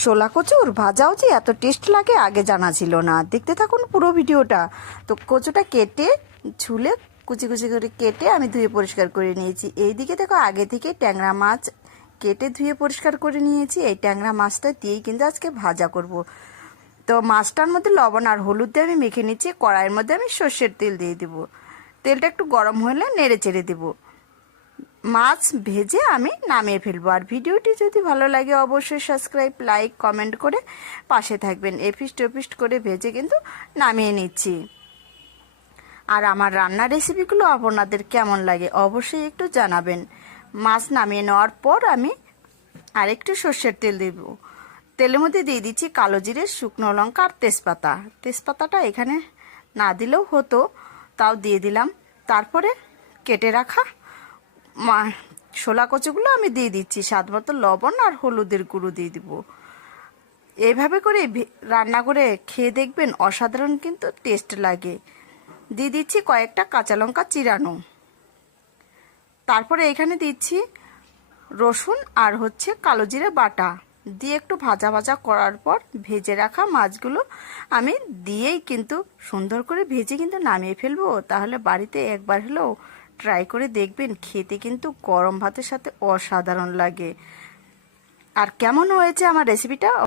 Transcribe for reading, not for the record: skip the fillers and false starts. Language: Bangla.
শোলা কচুর ভাজাও যে এত টেস্ট লাগে আগে জানা ছিল না। দেখতে থাকুন পুরো ভিডিওটা। তো কচুটা কেটে ছুলে কুচি কুচি করে কেটে আমি ধুয়ে পরিষ্কার করে নিয়েছি। এইদিকে দেখো আগে থেকে ট্যাংরা মাছ কেটে ধুয়ে পরিষ্কার করে নিয়েছি। এই ট্যাংরা মাছটা দিয়েই কিন্তু আজকে ভাজা করব। তো মাছটার মধ্যে লবণ আর হলুদ দিয়ে আমি মেখে নিচ্ছি। কড়াইয়ের মধ্যে আমি সর্ষের তেল দিয়ে দেবো। তেলটা একটু গরম হলে নেড়ে চেড়ে দেবো। মাছ ভেজে আমি নামিয়ে ফেলবো। আর ভিডিওটি যদি ভালো লাগে অবশ্যই সাবস্ক্রাইব, লাইক, কমেন্ট করে পাশে থাকবেন। এপিস্ট ওপিস্ট করে ভেজে কিন্তু নামিয়ে নিচ্ছি। আর আমার রান্নার রেসিপিগুলো আপনাদের কেমন লাগে অবশ্যই একটু জানাবেন। মাছ নামিয়ে নেওয়ার পর আমি আরেকটু সর্ষের তেল দেব। তেলের মধ্যে দিয়ে দিচ্ছি কালো জিরে, শুকনো লঙ্কা আর তেজপাতা। তেজপাতাটা এখানে না দিলেও হতো, তাও দিয়ে দিলাম। তারপরে কেটে রাখা শোলা কচুগুলো আমি দিয়ে দিচ্ছি। স্বাদ মতো লবণ আর হলুদের গুঁড়ো দিয়ে দিব। এইভাবে করে রান্না করে খেয়ে দেখবেন, অসাধারণ কিন্তু টেস্ট লাগে। দিয়ে দিচ্ছি কয়েকটা কাঁচা লঙ্কা চিরানো। তারপরে এখানে দিচ্ছি রসুন আর কালো জিরে বাটা দিয়ে একটু ভাজা ভাজা করার পর ভেজে রাখা মাছগুলো আমি দিয়েই কিন্তু সুন্দর করে ভেজে কিন্তু নামিয়ে ফেলবো। তাহলে বাড়িতে একবার হলেও ট্রাই করে দেখবেন, খেতে কিন্তু গরম ভাতের সাথে অসাধারণ লাগে। আর কেমন হয়েছে আমার রেসিপিটা